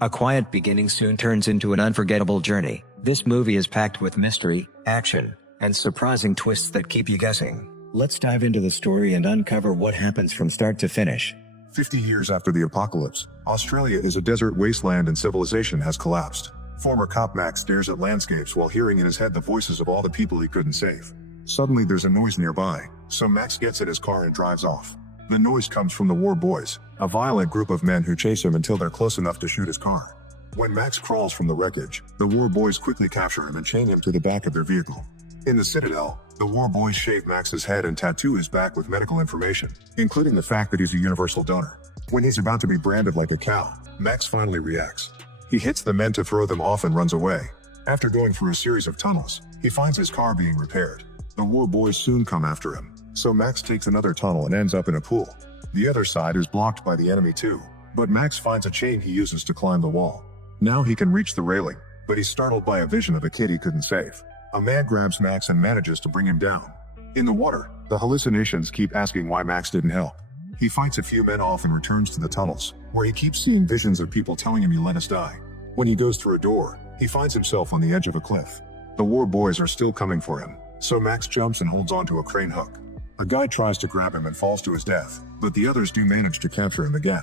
A quiet beginning soon turns into an unforgettable journey. This movie is packed with mystery, action, and surprising twists that keep you guessing. Let's dive into the story and uncover what happens from start to finish. 50 years after the apocalypse, Australia is a desert wasteland and civilization has collapsed. Former cop Max stares at landscapes while hearing in his head the voices of all the people he couldn't save. Suddenly there's a noise nearby, so Max gets in his car and drives off. The noise comes from the War Boys, a violent group of men who chase him until they're close enough to shoot his car. When Max crawls from the wreckage, the War Boys quickly capture him and chain him to the back of their vehicle. In the Citadel, the War Boys shave Max's head and tattoo his back with medical information, including the fact that he's a universal donor. When he's about to be branded like a cow, Max finally reacts. He hits the men to throw them off and runs away. After going through a series of tunnels, he finds his car being repaired. The War Boys soon come after him, so Max takes another tunnel and ends up in a pool. The other side is blocked by the enemy too, but Max finds a chain he uses to climb the wall. Now he can reach the railing, but he's startled by a vision of a kid he couldn't save. A man grabs Max and manages to bring him down. In the water, the hallucinations keep asking why Max didn't help. He fights a few men off and returns to the tunnels, where he keeps seeing visions of people telling him you let us die. When he goes through a door, he finds himself on the edge of a cliff. The War Boys are still coming for him, so Max jumps and holds onto a crane hook. A guy tries to grab him and falls to his death, but the others do manage to capture him again.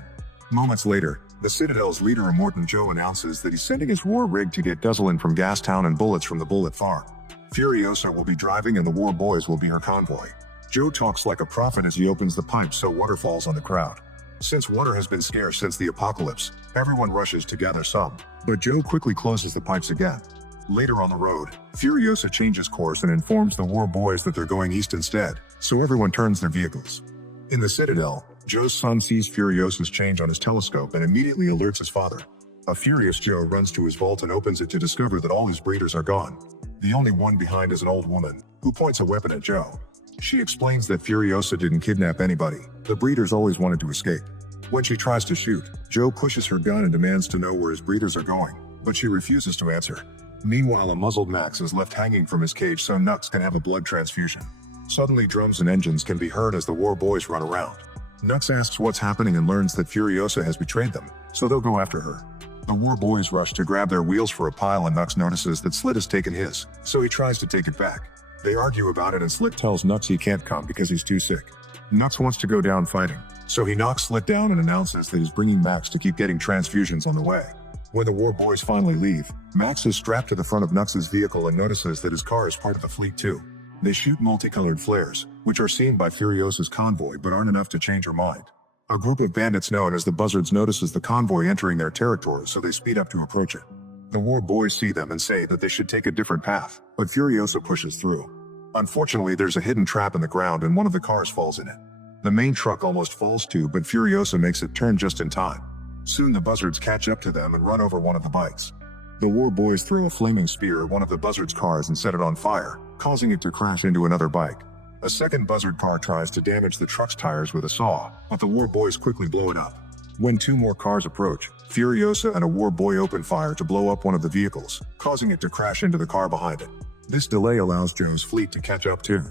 Moments later, the Citadel's leader Immortan Joe announces that he's sending his war rig to get Guzzlin from Gastown and bullets from the Bullet Farm. Furiosa will be driving and the War Boys will be her convoy. Joe talks like a prophet as he opens the pipes so water falls on the crowd. Since water has been scarce since the apocalypse, everyone rushes to gather some, but Joe quickly closes the pipes again. Later on the road, Furiosa changes course and informs the War Boys that they're going east instead, so everyone turns their vehicles. In the Citadel, Joe's son sees Furiosa's change on his telescope and immediately alerts his father. A furious Joe runs to his vault and opens it to discover that all his breeders are gone. The only one behind is an old woman, who points a weapon at Joe. She explains that Furiosa didn't kidnap anybody, the breeders always wanted to escape. When she tries to shoot, Joe pushes her gun and demands to know where his breeders are going, but she refuses to answer. Meanwhile, a muzzled Max is left hanging from his cage so Nux can have a blood transfusion. Suddenly drums and engines can be heard as the War Boys run around. Nux asks what's happening and learns that Furiosa has betrayed them, so they'll go after her. The War Boys rush to grab their wheels for a pile and Nux notices that Slit has taken his, so he tries to take it back. They argue about it and Slit tells Nux he can't come because he's too sick. Nux wants to go down fighting, so he knocks Slit down and announces that he's bringing Max to keep getting transfusions on the way. When the War Boys finally leave, Max is strapped to the front of Nux's vehicle and notices that his car is part of the fleet too. They shoot multicolored flares, which are seen by Furiosa's convoy but aren't enough to change her mind. A group of bandits known as the Buzzards notices the convoy entering their territory, so they speed up to approach it. The War Boys see them and say that they should take a different path, but Furiosa pushes through. Unfortunately, there's a hidden trap in the ground and one of the cars falls in it. The main truck almost falls too, but Furiosa makes it turn just in time. Soon the Buzzards catch up to them and run over one of the bikes. The War Boys throw a flaming spear at one of the Buzzards' cars and set it on fire, causing it to crash into another bike. A second Buzzard car tries to damage the truck's tires with a saw, but the War Boys quickly blow it up. When two more cars approach, Furiosa and a War Boy open fire to blow up one of the vehicles, causing it to crash into the car behind it. This delay allows Joe's fleet to catch up too.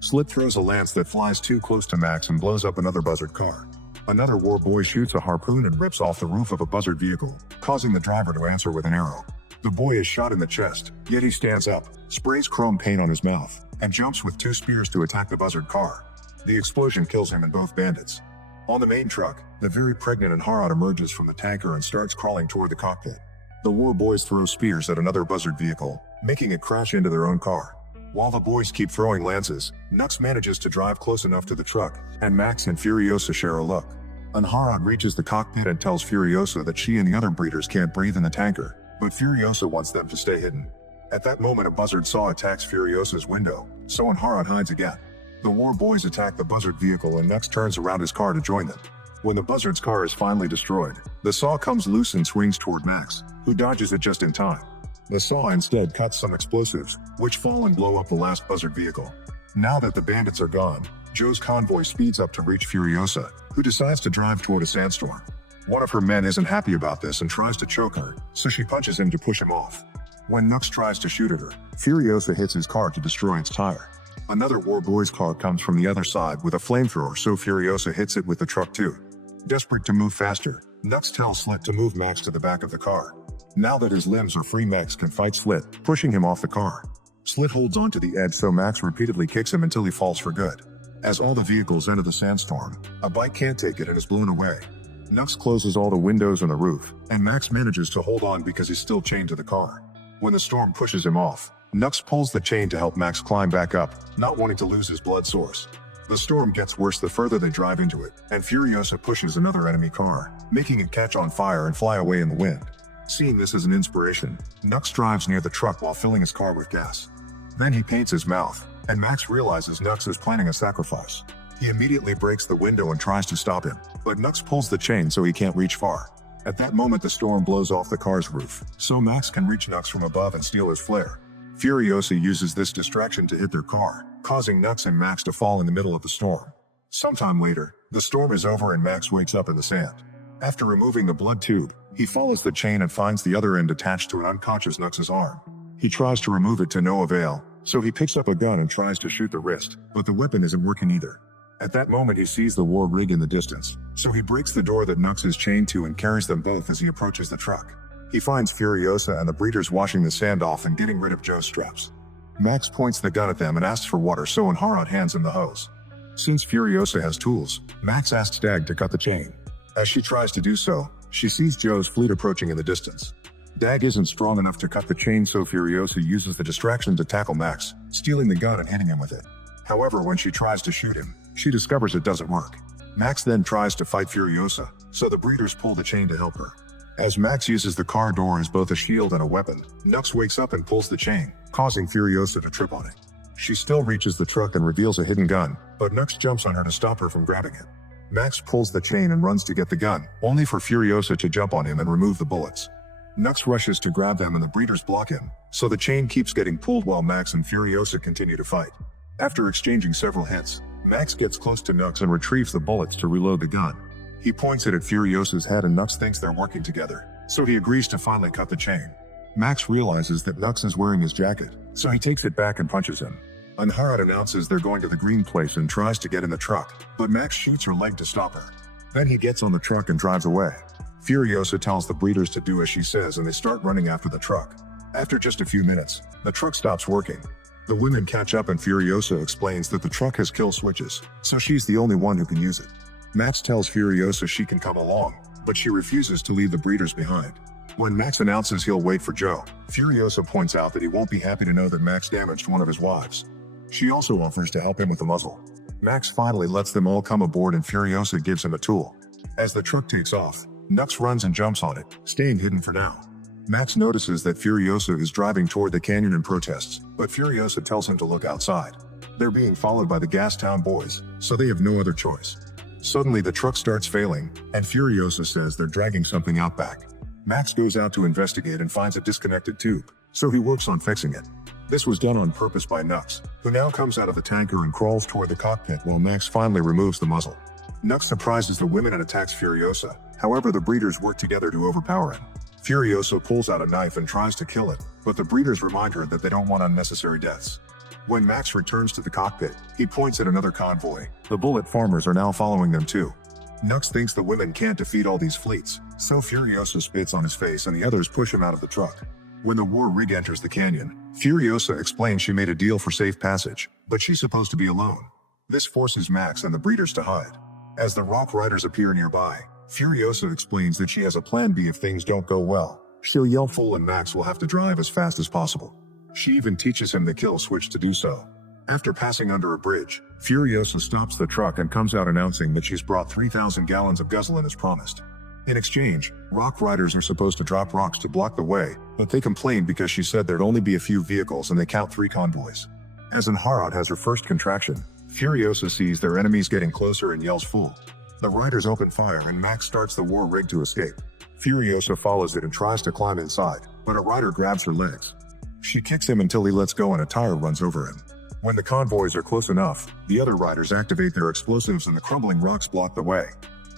Slit throws a lance that flies too close to Max and blows up another Buzzard car. Another War Boy shoots a harpoon and rips off the roof of a Buzzard vehicle, causing the driver to answer with an arrow. The boy is shot in the chest, yet he stands up, sprays chrome paint on his mouth, and jumps with two spears to attack the Buzzard car. The explosion kills him and both bandits. On the main truck, the very pregnant Anharad emerges from the tanker and starts crawling toward the cockpit. The War Boys throw spears at another Buzzard vehicle, making it crash into their own car. While the boys keep throwing lances, Nux manages to drive close enough to the truck, and Max and Furiosa share a look. Anharad reaches the cockpit and tells Furiosa that she and the other breeders can't breathe in the tanker, but Furiosa wants them to stay hidden. At that moment, a Buzzard saw attacks Furiosa's window, so Anharad hides again. The War Boys attack the Buzzard vehicle and Nux turns around his car to join them. When the Buzzard's car is finally destroyed, the saw comes loose and swings toward Max, who dodges it just in time. The saw instead cuts some explosives, which fall and blow up the last Buzzard vehicle. Now that the bandits are gone, Joe's convoy speeds up to reach Furiosa, who decides to drive toward a sandstorm. One of her men isn't happy about this and tries to choke her, so she punches him to push him off. When Nux tries to shoot at her, Furiosa hits his car to destroy its tire. Another War Boys car comes from the other side with a flamethrower, so Furiosa hits it with the truck too. Desperate to move faster, Nux tells Slit to move Max to the back of the car. Now that his limbs are free, Max can fight Slit, pushing him off the car. Slit holds onto the edge, so Max repeatedly kicks him until he falls for good. As all the vehicles enter the sandstorm, a bike can't take it and is blown away. Nux closes all the windows and the roof, and Max manages to hold on because he's still chained to the car. When the storm pushes him off, Nux pulls the chain to help Max climb back up, not wanting to lose his blood source. The storm gets worse the further they drive into it, and Furiosa pushes another enemy car, making it catch on fire and fly away in the wind. Seeing this as an inspiration, Nux drives near the truck while filling his car with gas. Then he paints his mouth, and Max realizes Nux is planning a sacrifice. He immediately breaks the window and tries to stop him, but Nux pulls the chain so he can't reach far. At that moment, the storm blows off the car's roof, so Max can reach Nux from above and steal his flare. Furiosa uses this distraction to hit their car, causing Nux and Max to fall in the middle of the storm. Sometime later, the storm is over and Max wakes up in the sand. After removing the blood tube, he follows the chain and finds the other end attached to an unconscious Nux's arm. He tries to remove it to no avail, so he picks up a gun and tries to shoot the wrist, but the weapon isn't working either. At that moment, he sees the war rig in the distance, so he breaks the door that Nux is chained to and carries them both as he approaches the truck. He finds Furiosa and the breeders washing the sand off and getting rid of Joe's straps. Max points the gun at them and asks for water, so Anharat hands him the hose. Since Furiosa has tools, Max asks Dag to cut the chain. As she tries to do so, she sees Joe's fleet approaching in the distance. Dag isn't strong enough to cut the chain, so Furiosa uses the distraction to tackle Max, stealing the gun and hitting him with it. However, when she tries to shoot him, she discovers it doesn't work. Max then tries to fight Furiosa, so the breeders pull the chain to help her. As Max uses the car door as both a shield and a weapon, Nux wakes up and pulls the chain, causing Furiosa to trip on it. She still reaches the truck and reveals a hidden gun, but Nux jumps on her to stop her from grabbing it. Max pulls the chain and runs to get the gun, only for Furiosa to jump on him and remove the bullets. Nux rushes to grab them and the breeders block him, so the chain keeps getting pulled while Max and Furiosa continue to fight. After exchanging several hits, Max gets close to Nux and retrieves the bullets to reload the gun. He points it at Furiosa's head and Nux thinks they're working together, so he agrees to finally cut the chain. Max realizes that Nux is wearing his jacket, so he takes it back and punches him. Anharat announces they're going to the green place and tries to get in the truck, but Max shoots her leg to stop her. Then he gets on the truck and drives away. Furiosa tells the breeders to do as she says and they start running after the truck. After just a few minutes, the truck stops working. The women catch up and Furiosa explains that the truck has kill switches, so she's the only one who can use it. Max tells Furiosa she can come along, but she refuses to leave the breeders behind. When Max announces he'll wait for Joe, Furiosa points out that he won't be happy to know that Max damaged one of his wives. She also offers to help him with the muzzle. Max finally lets them all come aboard and Furiosa gives him a tool. As the truck takes off, Nux runs and jumps on it, staying hidden for now. Max notices that Furiosa is driving toward the canyon and protests, but Furiosa tells him to look outside. They're being followed by the Gastown boys, so they have no other choice. Suddenly the truck starts failing, and Furiosa says they're dragging something out back. Max goes out to investigate and finds a disconnected tube, so he works on fixing it. This was done on purpose by Nux, who now comes out of the tanker and crawls toward the cockpit while Max finally removes the muzzle. Nux surprises the women and attacks Furiosa, however the breeders work together to overpower him. Furiosa pulls out a knife and tries to kill it, but the breeders remind her that they don't want unnecessary deaths. When Max returns to the cockpit, he points at another convoy. The bullet farmers are now following them too. Nux thinks the women can't defeat all these fleets, so Furiosa spits on his face and the others push him out of the truck. When the war rig enters the canyon, Furiosa explains she made a deal for safe passage, but she's supposed to be alone. This forces Max and the breeders to hide. As the rock riders appear nearby, Furiosa explains that she has a plan B if things don't go well. She'll yell full and Max will have to drive as fast as possible. She even teaches him the kill switch to do so. After passing under a bridge, Furiosa stops the truck and comes out announcing that she's brought 3,000 gallons of guzzolin as promised. In exchange, rock riders are supposed to drop rocks to block the way, but they complain because she said there'd only be a few vehicles and they count 3 convoys. As Anharat has her first contraction, Furiosa sees their enemies getting closer and yells fool. The riders open fire and Max starts the war rig to escape. Furiosa follows it and tries to climb inside, but a rider grabs her legs. She kicks him until he lets go and a tire runs over him. When the convoys are close enough, the other riders activate their explosives and the crumbling rocks block the way.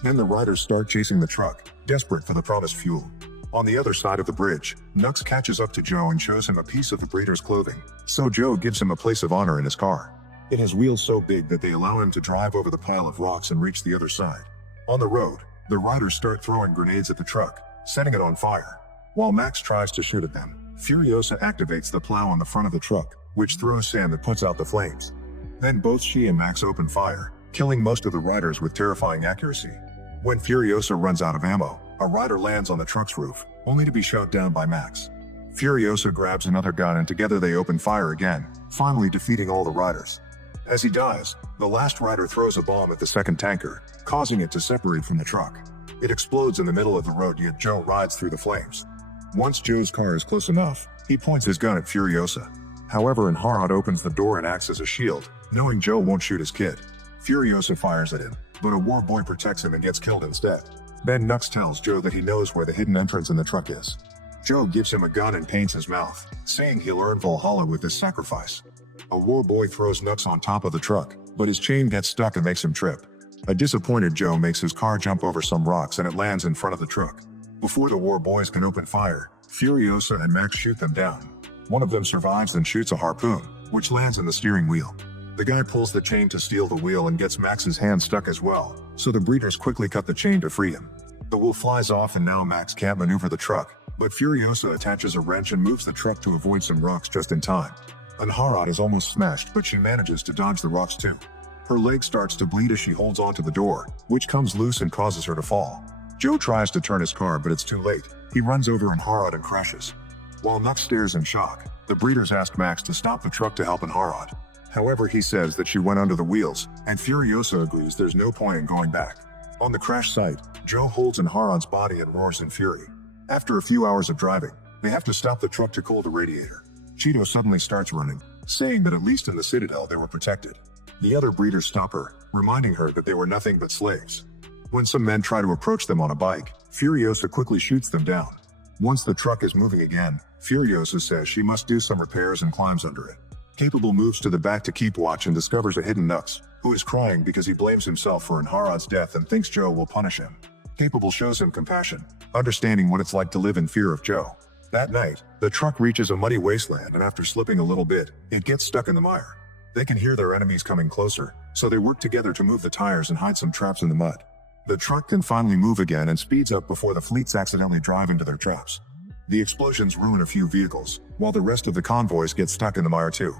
Then the riders start chasing the truck, desperate for the promised fuel. On the other side of the bridge, Nux catches up to Joe and shows him a piece of the breeder's clothing, so Joe gives him a place of honor in his car. It has wheels so big that they allow him to drive over the pile of rocks and reach the other side. On the road, The riders start throwing grenades at the truck, setting it on fire. While Max tries to shoot at them, Furiosa activates the plow on the front of the truck, which throws sand that puts out the flames. Then both she and Max open fire, killing most of the riders with terrifying accuracy. When Furiosa runs out of ammo, a rider lands on the truck's roof, only to be shot down by Max. Furiosa grabs another gun and together they open fire again, finally defeating all the riders. As he dies, the last rider throws a bomb at the second tanker, causing it to separate from the truck. It explodes in the middle of the road, yet Joe rides through the flames. Once Joe's car is close enough, he points his gun at Furiosa. However, Harrod opens the door and acts as a shield, knowing Joe won't shoot his kid. Furiosa fires at him, but a war boy protects him and gets killed instead. Then Nux tells Joe that he knows where the hidden entrance in the truck is. Joe gives him a gun and paints his mouth, saying he'll earn Valhalla with his sacrifice. A war boy throws Nux on top of the truck, but his chain gets stuck and makes him trip. A disappointed Joe makes his car jump over some rocks and it lands in front of the truck. Before the war boys can open fire, Furiosa and Max shoot them down. One of them survives and shoots a harpoon, which lands in the steering wheel. The guy pulls the chain to steal the wheel and gets Max's hand stuck as well, so the breeders quickly cut the chain to free him. The wheel flies off and now Max can't maneuver the truck, but Furiosa attaches a wrench and moves the truck to avoid some rocks just in time. Harrod is almost smashed, but she manages to dodge the rocks too. Her leg starts to bleed as she holds onto the door, which comes loose and causes her to fall. Joe tries to turn his car, but it's too late. He runs over Harrod and crashes. While Nux stares in shock, the breeders ask Max to stop the truck to help Harrod. However, he says that she went under the wheels, and Furiosa agrees there's no point in going back. On the crash site, Joe holds Harrod's body and roars in fury. After a few hours of driving, they have to stop the truck to cool the radiator. Cheeto suddenly starts running, saying that at least in the Citadel they were protected. The other breeders stop her, reminding her that they were nothing but slaves. When some men try to approach them on a bike, Furiosa quickly shoots them down. Once the truck is moving again, Furiosa says she must do some repairs and climbs under it. Capable moves to the back to keep watch and discovers a hidden Nux, who is crying because he blames himself for Harrod's death and thinks Joe will punish him. Capable shows him compassion, understanding what it's like to live in fear of Joe. That night, the truck reaches a muddy wasteland and after slipping a little bit, it gets stuck in the mire. They can hear their enemies coming closer, so they work together to move the tires and hide some traps in the mud. The truck can finally move again and speeds up before the fleets accidentally drive into their traps. The explosions ruin a few vehicles, while the rest of the convoys get stuck in the mire too.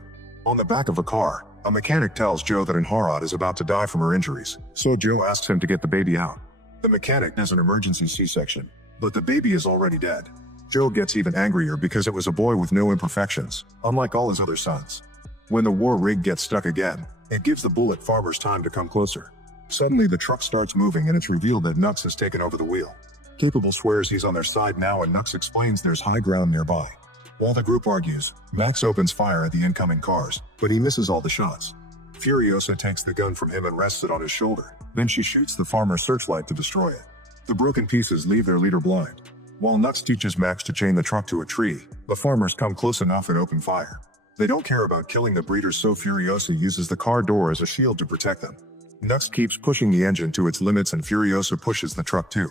On the back of a car, a mechanic tells Joe that Harrod is about to die from her injuries, so Joe asks him to get the baby out. The mechanic does an emergency C-section, but the baby is already dead. Joe gets even angrier because it was a boy with no imperfections, unlike all his other sons. When the war rig gets stuck again, it gives the bullet farmers time to come closer. Suddenly the truck starts moving and it's revealed that Nux has taken over the wheel. Capable swears he's on their side now and Nux explains there's high ground nearby. While the group argues, Max opens fire at the incoming cars, but he misses all the shots. Furiosa takes the gun from him and rests it on his shoulder. Then she shoots the farmer's searchlight to destroy it. The broken pieces leave their leader blind. While Nux teaches Max to chain the truck to a tree, the farmers come close enough and open fire. They don't care about killing the breeders, so Furiosa uses the car door as a shield to protect them. Nux keeps pushing the engine to its limits and Furiosa pushes the truck too.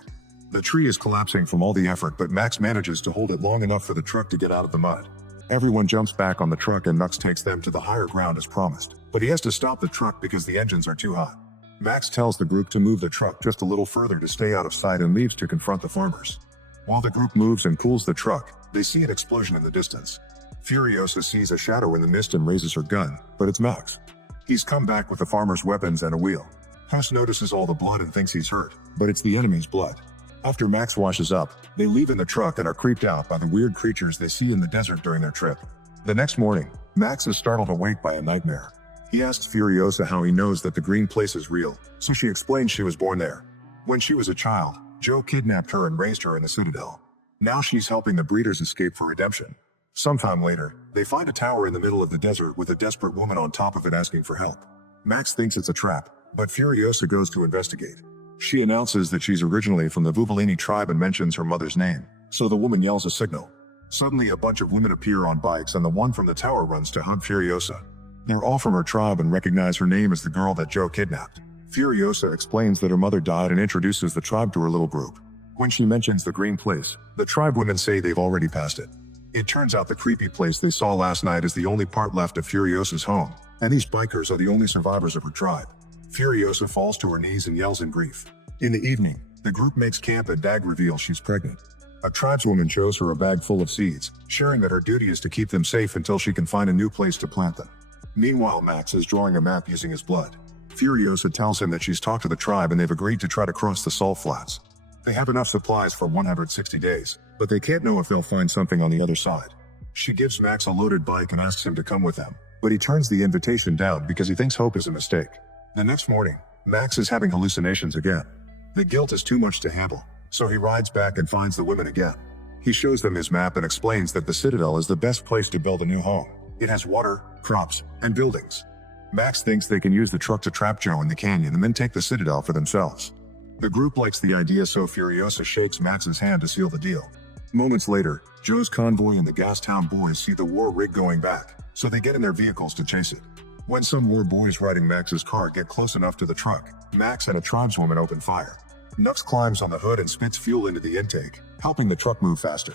The tree is collapsing from all the effort, but Max manages to hold it long enough for the truck to get out of the mud. Everyone jumps back on the truck and Nux takes them to the higher ground as promised, but he has to stop the truck because the engines are too hot. Max tells the group to move the truck just a little further to stay out of sight and leaves to confront the farmers. While the group moves and cools the truck, they see an explosion in the distance. Furiosa sees a shadow in the mist and raises her gun, but it's Max. He's come back with the farmer's weapons and a wheel. Huss notices all the blood and thinks he's hurt, but it's the enemy's blood. After Max washes up, they leave in the truck and are creeped out by the weird creatures they see in the desert during their trip. The next morning, Max is startled awake by a nightmare. He asks Furiosa how he knows that the green place is real, so she explains she was born there. When she was a child, Joe kidnapped her and raised her in the Citadel. Now she's helping the breeders escape for redemption. Sometime later, they find a tower in the middle of the desert with a desperate woman on top of it asking for help. Max thinks it's a trap, but Furiosa goes to investigate. She announces that she's originally from the Vuvalini tribe and mentions her mother's name, so the woman yells a signal. Suddenly a bunch of women appear on bikes and the one from the tower runs to hug Furiosa. They're all from her tribe and recognize her name as the girl that Joe kidnapped. Furiosa explains that her mother died and introduces the tribe to her little group. When she mentions the green place, the tribe women say they've already passed it. It turns out the creepy place they saw last night is the only part left of Furiosa's home, and these bikers are the only survivors of her tribe. Furiosa falls to her knees and yells in grief. In the evening, The group makes camp and Dag reveals she's pregnant. A tribeswoman shows her a bag full of seeds, sharing that her duty is to keep them safe until she can find a new place to plant them. Meanwhile, Max is drawing a map using his blood. Furiosa tells him that she's talked to the tribe and they've agreed to try to cross the salt flats. They have enough supplies for 160 days, but they can't know if they'll find something on the other side. She gives Max a loaded bike and asks him to come with them, but he turns the invitation down because he thinks hope is a mistake. The next morning, Max is having hallucinations again. The guilt is too much to handle, so he rides back and finds the women again. He shows them his map and explains that the Citadel is the best place to build a new home. It has water, crops, and buildings. Max thinks they can use the truck to trap Joe in the canyon and then take the Citadel for themselves. The group likes the idea, so Furiosa shakes Max's hand to seal the deal. Moments later, Joe's convoy and the Gastown boys see the war rig going back, so they get in their vehicles to chase it. When some war boys riding Max's car get close enough to the truck, Max and a tribeswoman open fire. Nux climbs on the hood and spits fuel into the intake, helping the truck move faster.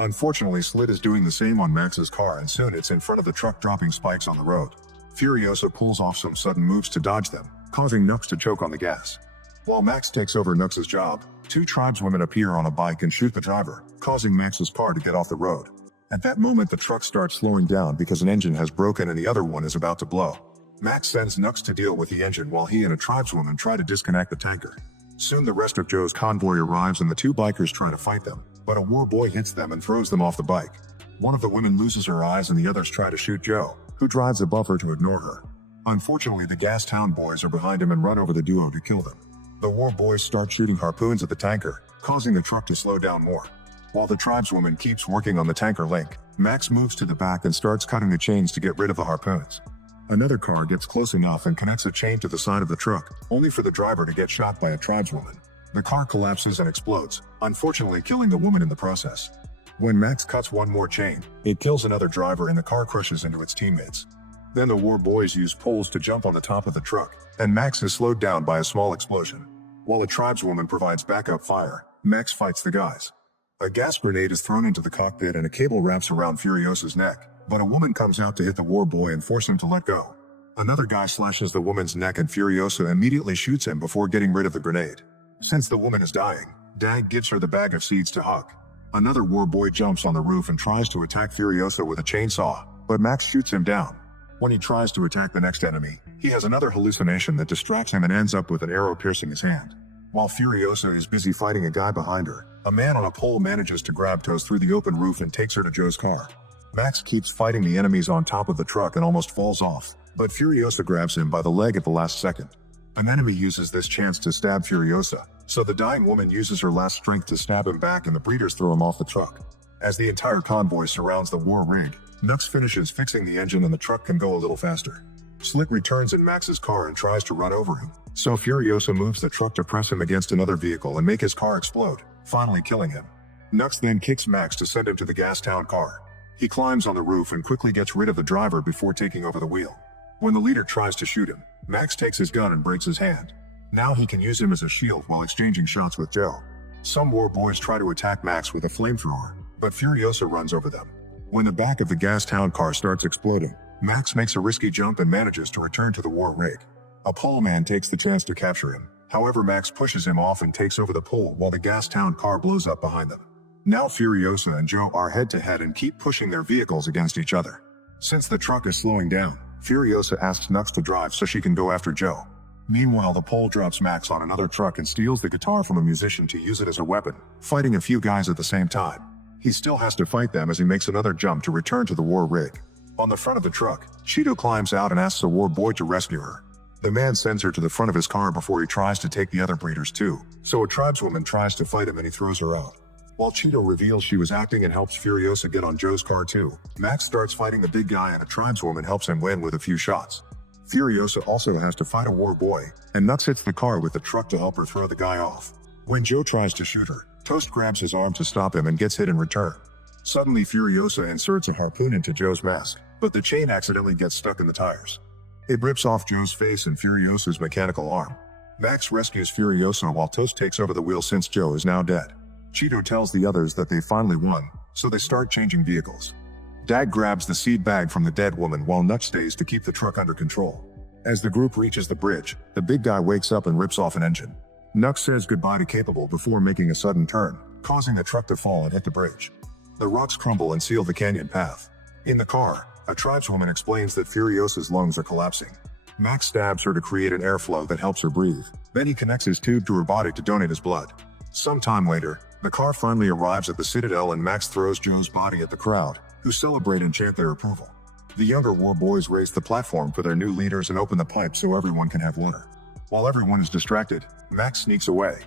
Unfortunately, Slit is doing the same on Max's car and soon it's in front of the truck, dropping spikes on the road. Furiosa pulls off some sudden moves to dodge them, causing Nux to choke on the gas. While Max takes over Nux's job, two tribeswomen appear on a bike and shoot the driver, causing Max's car to get off the road. At that moment, the truck starts slowing down because an engine has broken and the other one is about to blow. Max sends Nux to deal with the engine while he and a tribeswoman try to disconnect the tanker. Soon the rest of Joe's convoy arrives and the two bikers try to fight them, but a war boy hits them and throws them off the bike. One of the women loses her eyes and the others try to shoot Joe, who drives above her to ignore her. Unfortunately, the Gastown boys are behind him and run over the duo to kill them. The war boys start shooting harpoons at the tanker, causing the truck to slow down more. While the tribeswoman keeps working on the tanker link, Max moves to the back and starts cutting the chains to get rid of the harpoons. Another car gets close enough and connects a chain to the side of the truck, only for the driver to get shot by a tribeswoman. The car collapses and explodes, unfortunately killing the woman in the process. When Max cuts one more chain, it kills another driver and the car crushes into its teammates. Then the war boys use poles to jump on the top of the truck, and Max is slowed down by a small explosion. While a tribeswoman provides backup fire, Max fights the guys. A gas grenade is thrown into the cockpit and a cable wraps around Furiosa's neck, but a woman comes out to hit the war boy and force him to let go. Another guy slashes the woman's neck and Furiosa immediately shoots him before getting rid of the grenade. Since the woman is dying, Dag gives her the bag of seeds to hug. Another war boy jumps on the roof and tries to attack Furiosa with a chainsaw, but Max shoots him down. When he tries to attack the next enemy, he has another hallucination that distracts him and ends up with an arrow piercing his hand. While Furiosa is busy fighting a guy behind her, a man on a pole manages to grab Toes through the open roof and takes her to Joe's car. Max keeps fighting the enemies on top of the truck and almost falls off, but Furiosa grabs him by the leg at the last second. An enemy uses this chance to stab Furiosa, so the dying woman uses her last strength to stab him back and the breeders throw him off the truck. As the entire convoy surrounds the war rig, Nux finishes fixing the engine and the truck can go a little faster. Slick returns in Max's car and tries to run over him, so Furiosa moves the truck to press him against another vehicle and make his car explode, finally killing him. Nux then kicks Max to send him to the Gastown car. He climbs on the roof and quickly gets rid of the driver before taking over the wheel. When the leader tries to shoot him, Max takes his gun and breaks his hand. Now he can use him as a shield while exchanging shots with Joe. Some war boys try to attack Max with a flamethrower, but Furiosa runs over them. When the back of the Gastown car starts exploding, Max makes a risky jump and manages to return to the war rig. A pole man takes the chance to capture him. However, Max pushes him off and takes over the pole while the Gastown car blows up behind them. Now Furiosa and Joe are head-to-head and keep pushing their vehicles against each other. Since the truck is slowing down, Furiosa asks Nux to drive so she can go after Joe. Meanwhile, the pole drops Max on another truck and steals the guitar from a musician to use it as a weapon, fighting a few guys at the same time. He still has to fight them as he makes another jump to return to the war rig. On the front of the truck, Cheeto climbs out and asks a war boy to rescue her. The man sends her to the front of his car before he tries to take the other breeders too, so a tribeswoman tries to fight him and he throws her out. While Cheeto reveals she was acting and helps Furiosa get on Joe's car too, Max starts fighting the big guy and a tribeswoman helps him win with a few shots. Furiosa also has to fight a war boy, and Nux hits the car with the truck to help her throw the guy off. When Joe tries to shoot her, Toast grabs his arm to stop him and gets hit in return. Suddenly Furiosa inserts a harpoon into Joe's mask, but the chain accidentally gets stuck in the tires. It rips off Joe's face and Furiosa's mechanical arm. Max rescues Furiosa while Toast takes over the wheel since Joe is now dead. Cheeto tells the others that they finally won, so they start changing vehicles. Dag grabs the seed bag from the dead woman while Nux stays to keep the truck under control. As the group reaches the bridge, the big guy wakes up and rips off an engine. Nux says goodbye to Capable before making a sudden turn, causing the truck to fall and hit the bridge. The rocks crumble and seal the canyon path. In the car, a tribeswoman explains that Furiosa's lungs are collapsing. Max stabs her to create an airflow that helps her breathe. Then he connects his tube to her body to donate his blood. Sometime later, the car finally arrives at the Citadel and Max throws Joe's body at the crowd, who celebrate and chant their approval. The younger war boys raise the platform for their new leaders and open the pipe so everyone can have water. While everyone is distracted, Max sneaks away,